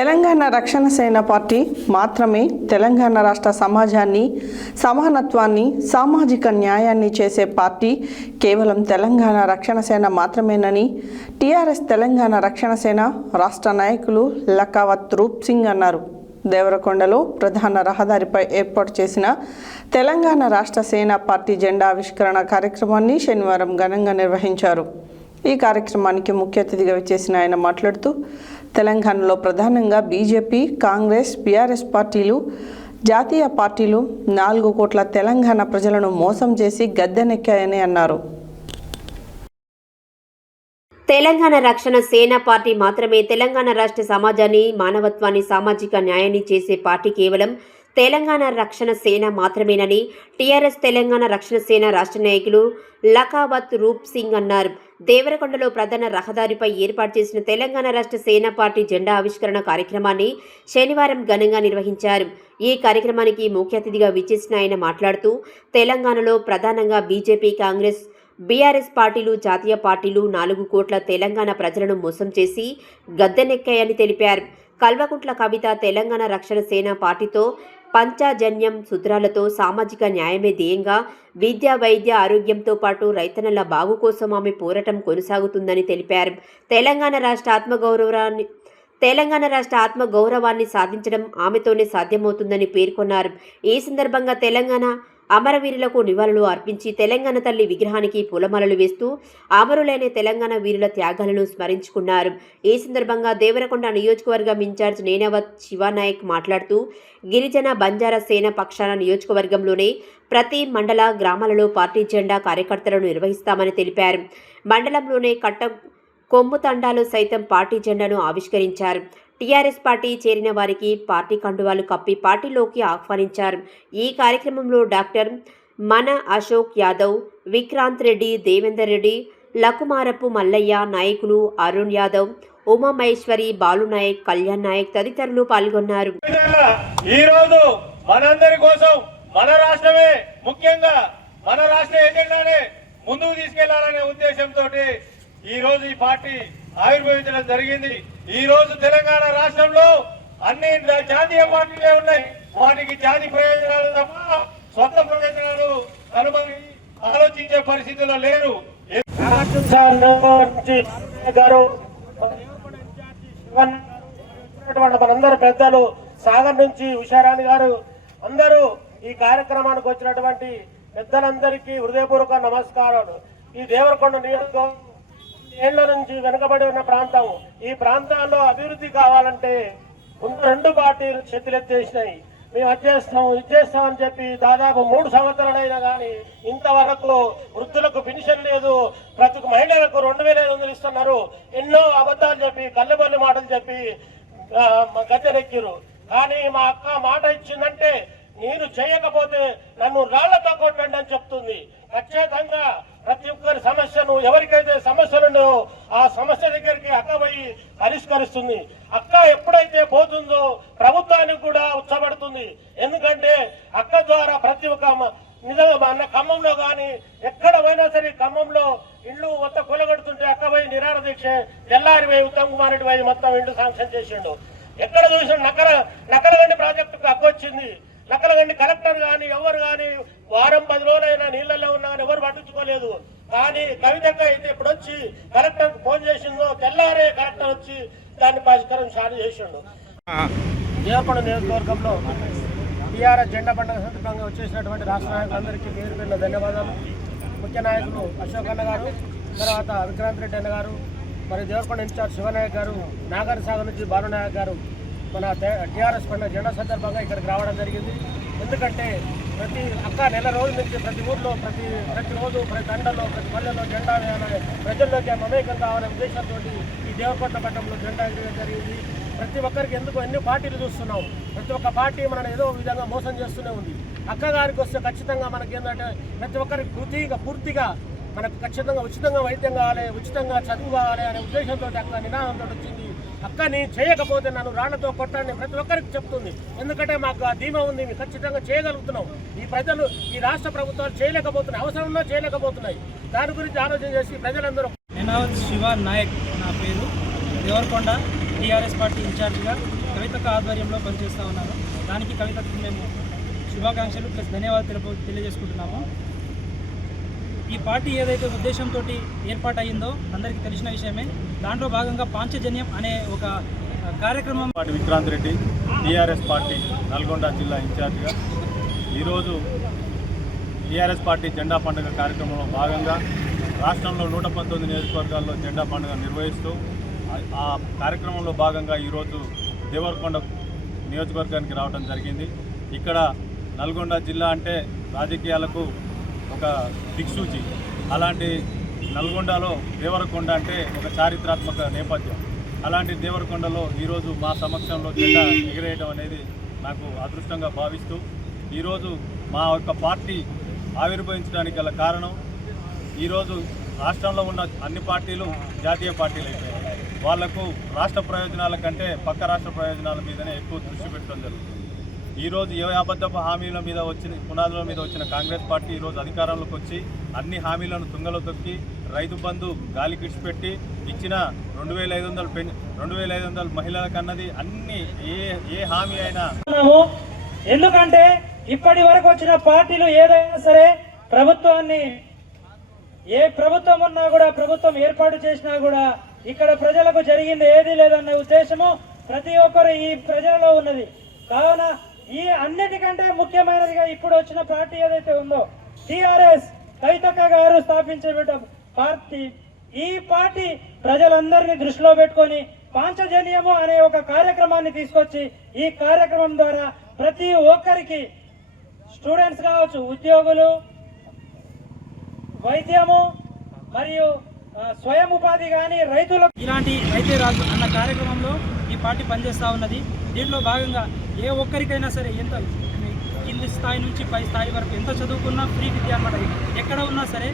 తెలంగాణ రక్షణ సేన పార్టీ మాత్రమే తెలంగాణ రాష్ట్ర సమాజాన్ని, సమానత్వాన్ని, సామాజిక న్యాయాన్ని చేసే పార్టీ కేవలం తెలంగాణ రక్షణ సేన మాత్రమేనని టీఆర్ఎస్ తెలంగాణ రక్షణ సేన రాష్ట్ర నాయకులు లకావత్ రూప్ సింగ్ అన్నారు. దేవరకొండలో ప్రధాన రహదారిపై ఏర్పాటు చేసిన తెలంగాణ రాష్ట్ర సేన పార్టీ జెండా ఆవిష్కరణ కార్యక్రమాన్ని శనివారం ఘనంగా నిర్వహించారు. ఈ కార్యక్రమానికి ముఖ్య అతిథిగా విచ్చేసిన ఆయన మాట్లాడుతూ తెలంగాణలో ప్రధానంగా బీజేపీ, కాంగ్రెస్, బీఆర్ఎస్ పార్టీలు, జాతీయ పార్టీలు 4 కోట్ల తెలంగాణ ప్రజలను మోసం చేసి గద్దెనెక్కాయని అన్నారు. తెలంగాణ రక్షణ సేన పార్టీ మాత్రమే తెలంగాణ రాష్ట్ర సమాజాన్ని, మానవత్వాన్ని, సామాజిక న్యాయాన్ని చేసే పార్టీ కేవలం తెలంగాణ రక్షణ సేన మాత్రమేనని టీఆర్ఎస్ తెలంగాణ రక్షణ సేన రాష్ట్ర నాయకులు లకావత్ రూప్ సింగ్ అన్నారు. దేవరకొండలో ప్రధాన రహదారిపై ఏర్పాటు చేసిన తెలంగాణ రాష్ట్ర సేన పార్టీ జెండా ఆవిష్కరణ కార్యక్రమాన్ని శనివారం ఘనంగా నిర్వహించారు. ఈ కార్యక్రమానికి ముఖ్య అతిథిగా విచ్చేసిన ఆయన మాట్లాడుతూ తెలంగాణలో ప్రధానంగా బీజేపీ, కాంగ్రెస్, బీఆర్ఎస్ పార్టీలు, జాతీయ పార్టీలు 4 కోట్ల తెలంగాణ ప్రజలను మోసం చేసి గద్దెనెక్కాయని తెలిపారు. కల్వకుంట్ల కవిత తెలంగాణ రక్షణ సేన పార్టీతో పంచజన్యం సూత్రాలతో సామాజిక న్యాయమే ధ్యేయంగా విద్య, వైద్య, ఆరోగ్యంతో పాటు రైతన్నల బాగు కోసం ఆమె పోరాటం కొనసాగుతుందని తెలిపారు. తెలంగాణ రాష్ట్ర ఆత్మగౌరవాన్ని సాధించడం ఆమెతోనే సాధ్యమవుతుందని పేర్కొన్నారు. ఈ సందర్భంగా తెలంగాణ అమరవీరులకు నివాళులు అర్పించి తెలంగాణ తల్లి విగ్రహానికి పూలమాలలు వేస్తూ అమరులైన తెలంగాణ వీరుల త్యాగాలను స్మరించుకున్నారు. ఈ సందర్భంగా దేవరకొండ నియోజకవర్గం ఇన్ఛార్జ్ నేనవత్ శివానాయక్ మాట్లాడుతూ గిరిజన, బంజారా సేన పక్షాన నియోజకవర్గంలోనే ప్రతి మండల, గ్రామాలలో పార్టీ జెండా కార్యకర్తలను నిర్వహిస్తామని తెలిపారు. మండలంలోనే కొమ్ము తండాలు సైతం పార్టీ జెండాను ఆవిష్కరించారు. టీఆర్ఎస్ పార్టీ చేరిన వారికి పార్టీ కండువాలు కప్పి పార్టీలోకి ఆహ్వానించారు. ఈ కార్యక్రమంలో డాక్టర్ మన అశోక్ యాదవ్, విక్రాంత్ రెడ్డి, దేవేందర్ రెడ్డి, లకుమారపు మల్లయ్య, నాయకులు అరుణ్ యాదవ్, ఉమా మహేశ్వరి, బాలు నాయక్, కళ్యాణ్ నాయక్ తదితరులు పాల్గొన్నారు. ఈరోజు మనందరి కోసం మన రాష్ట్రమే, ముఖ్యంగా మన రాష్ట్ర ఎజెండానే ముందుకు తీసుకెళ్లాలనే ఉద్దేశంతో ఈ రోజు ఈ పార్టీ ఆవిర్భవించడం జరిగింది. ఈ రోజు తెలంగాణ రాష్ట్రంలో అన్ని జాతీయ పార్టీలే ఉన్నాయి. వాటికి జాతి ప్రయోజనాలు తప్ప సొంత ప్రయోజనాలు కనుమని ఆలోచించే పరిస్థితుల్లో లేరు. మనందరు పెద్దలు, సాగర్ నుంచి ఉషారాణి గారు, అందరూ ఈ కార్యక్రమానికి వచ్చినటువంటి పెద్దలందరికీ హృదయపూర్వక నమస్కారాలు. ఈ దేవరకొండ నియోజకవర్గం ఏళ్ల నుంచి వెనుకబడి ఉన్న ప్రాంతం. ఈ ప్రాంతాల్లో అభివృద్ధి కావాలంటే 2 పార్టీలు చేతులెత్తేసినాయి. మేము ఇచ్చేస్తామని చెప్పి దాదాపు 3 సంవత్సరాలైనా కానీ ఇంతవరకు వృద్ధులకు పెన్షన్ లేదు, ప్రతి మహిళలకు 2500 ఇస్తున్నారు. ఎన్నో అబద్ధాలు చెప్పి, కళ్ళబొల్లి మాటలు చెప్పి గద్దెనెక్కిరు. కానీ మా అక్క మాట ఇచ్చిందంటే నేను చేయకపోతే నన్ను రాళ్లతో కొట్టండి అని చెప్తుంది. ఖచ్చితంగా ప్రతి ఒక్కరి సమస్యను, ఎవరికైతే సమస్యలుండో ఆ సమస్య దగ్గరికి అక్క పోయి పరిష్కరిస్తుంది. అక్క ఎప్పుడైతే పోతుందో ప్రభుత్వానికి కూడా ఉత్సపడుతుంది. ఎందుకంటే అక్క ద్వారా ప్రతి ఒక్క నిజంగా ఖమ్మంలో కానీ ఎక్కడ పోయినా సరే, ఖమ్మంలో ఇళ్ళు మొత్తం కూలగొడుతుంటే అక్క పోయి నిరాహార దీక్ష తెల్లారి పోయి ఉత్తమ్ కుమార్ రెడ్డి పోయి మొత్తం ఇండ్లు శాంక్షన్ చేసిండు. ఎక్కడ చూసిన నక్కలగండి ప్రాజెక్టుకు అక్క వచ్చింది. నక్కలగండి కలెక్టర్ కానీ ఎవరు కానీ వారం 10 రోజులైనా నీళ్లలో ఉన్నా కానీ ఎవరు పట్టించుకోలేదు. కానీ కవితక్క అయితే ఇప్పుడు వచ్చి కలెక్టర్ ఫోన్ చేసిందో తెల్లారే కలెక్టర్ వచ్చి దాన్ని పరిష్కారం సాధన చేసిండు. దేవరకొండ నియోజకవర్గంలో టీఆర్ఎస్ జెండా పండుగ సందర్భంగా వచ్చేసినటువంటి రాష్ట్ర నాయకులందరికీ పేరు పేరున ధన్యవాదాలు. ముఖ్య నాయకులు అశోక్ అన్న గారు, తర్వాత విక్రాంత్ రెడ్డి అన్న గారు, మరి దేవరకొండ ఇన్ఛార్జ్ శివనాయక్ గారు, నాగర్ సాగర్ నుంచి బాలు నాయక్ గారు మన టీఆర్ఎస్ పండుగ జెండా సందర్భంగా ఇక్కడికి రావడం జరిగింది. ఎందుకంటే ప్రతి నెల రోజుల నుంచి ప్రతి ఊర్లో, ప్రతిరోజు, ప్రతి తండలో, ప్రతి పల్లెల్లో జెండా వేయాలని, ప్రజల్లోకి మమేకం కావాలనే ఉద్దేశంతో ఈ దేవరకొండ పట్టణంలో జెండా ఎగరడం జరిగింది. ప్రతి ఒక్కరికి ఎందుకు ఎన్ని పార్టీలు చూస్తున్నాం, ప్రతి ఒక్క పార్టీ మనల్ని ఏదో విధంగా మోసం చేస్తూనే ఉంది. అక్క గారికి వస్తే ఖచ్చితంగా మనకి ఏంటంటే ప్రతి ఒక్కరికి పూర్తిగా మనకు ఖచ్చితంగా ఉచితంగా వైద్యం కావాలి, ఉచితంగా చదువు కావాలి అనే ఉద్దేశంతో అక్క నినాదంతో వచ్చింది. అక్కని చేయకపోతే నన్ను రాళ్లతో కొట్టండి ప్రతి ఒక్కరికి చెప్తుంది. ఎందుకంటే మాకు ఆ ధీమా ఉంది, మేము ఖచ్చితంగా చేయగలుగుతున్నాం. ఈ ప్రజలు, ఈ రాష్ట్ర ప్రభుత్వాలు చేయలేకపోతున్నాయి, అవసరంలో చేయలేకపోతున్నాయి. దాని గురించి ఆలోచన చేసి ప్రజలందరూ. నేనవత్ శివ నాయక్ నా పేరు, దేవరకొండ టీఆర్ఎస్ పార్టీ ఇన్ఛార్జిగా కవితక్క ఆధ్వర్యంలో పనిచేస్తూ ఉన్నారు. దానికి కవితకు మేము శుభాకాంక్షలు ప్లస్ ధన్యవాదాలు తెలియజేసుకుంటున్నాము. ఈ పార్టీ ఏదైతే ఉద్దేశంతో ఏర్పాటయ్యిందో అందరికీ తెలిసిన విషయమే. దాంట్లో భాగంగా పాంచజన్యం అనే ఒక కార్యక్రమం party Vikrant Reddy TRS party Nalgonda జిల్లా ఇన్ఛార్జిగా ఈరోజు టీఆర్ఎస్ పార్టీ జెండా పండుగ కార్యక్రమంలో భాగంగా రాష్ట్రంలో 119 నియోజకవర్గాల్లో జెండా పండుగ నిర్వహిస్తూ ఆ కార్యక్రమంలో భాగంగా ఈరోజు దేవరకొండ నియోజకవర్గానికి రావడం జరిగింది. ఇక్కడ నల్గొండ జిల్లా అంటే రాజకీయాలకు ఒక దిక్సూచి. అలాంటి నల్గొండలో దేవరకొండ అంటే ఒక చారిత్రాత్మక నేపథ్యం. అలాంటి దేవరకొండలో ఈరోజు మా సమక్షంలో జెండా ఎగిరేయడం అనేది నాకు అదృష్టంగా భావిస్తూ ఈరోజు మా యొక్క పార్టీ ఆవిర్భవించడానికి గల కారణం ఈరోజు రాష్ట్రంలో ఉన్న అన్ని పార్టీలు జాతీయ పార్టీలు అయిపోయాయి. వాళ్లకు రాష్ట్ర ప్రయోజనాల కంటే పక్క రాష్ట్ర ప్రయోజనాల మీదనే ఎక్కువ దృష్టి పెట్టడం జరుగుతుంది. ఈరోజు ఏ అబద్ధపు హామీల మీద పునాదుల మీద వచ్చిన కాంగ్రెస్ పార్టీ ఈరోజు అధికారంలోకి వచ్చి అన్ని హామీలను తుంగలో తొక్కి రైతు బంధు గాలి కిడిచిపెట్టి ఇచ్చిన 2500 మహిళలకు అన్నది అన్ని ఏ హామీ అయినా. ఎందుకంటే ఇప్పటి వరకు వచ్చిన పార్టీలు ఏదైనా సరే ప్రభుత్వాన్ని ఏ ప్రభుత్వం ఉన్నా కూడా ప్రభుత్వం ఏర్పాటు చేసినా కూడా ఇక్కడ ప్రజలకు జరిగింది ఏదీ లేదన్న ఉద్దేశము ప్రతి ఒక్కరు ఈ ప్రజలలో ఉన్నది. కావున ఈ అన్నిటికంటే ముఖ్యమైనదిగా ఇప్పుడు వచ్చిన పార్టీ ఏదైతే ఉందో టిఆర్ఎస్ కవితక్క గారు స్థాపించిన పార్టీ, ఈ పార్టీ ప్రజలందరినీ దృష్టిలో పెట్టుకొని పాంచజన్యము అనే ఒక కార్యక్రమాన్ని తీసుకొచ్చి ఈ కార్యక్రమం ద్వారా ప్రతి ఒక్కరికి స్టూడెంట్స్ కావచ్చు, ఉద్యోగులు, వైద్యము మరియు స్వయం ఉపాధి కానీ రైతులకు ఇలాంటి రైతే రాజు అన్న కార్యక్రమంలో ఈ పార్టీ పనిచేస్తూ ఉన్నది. దీంట్లో భాగంగా ఏ ఒక్కరికైనా సరే ఎంత కింది స్థాయి నుంచి పై స్థాయి వరకు ఎంత చదువుకున్నా ఫ్రీ విద్య అన్నమాట. ఎక్కడ ఉన్నా సరే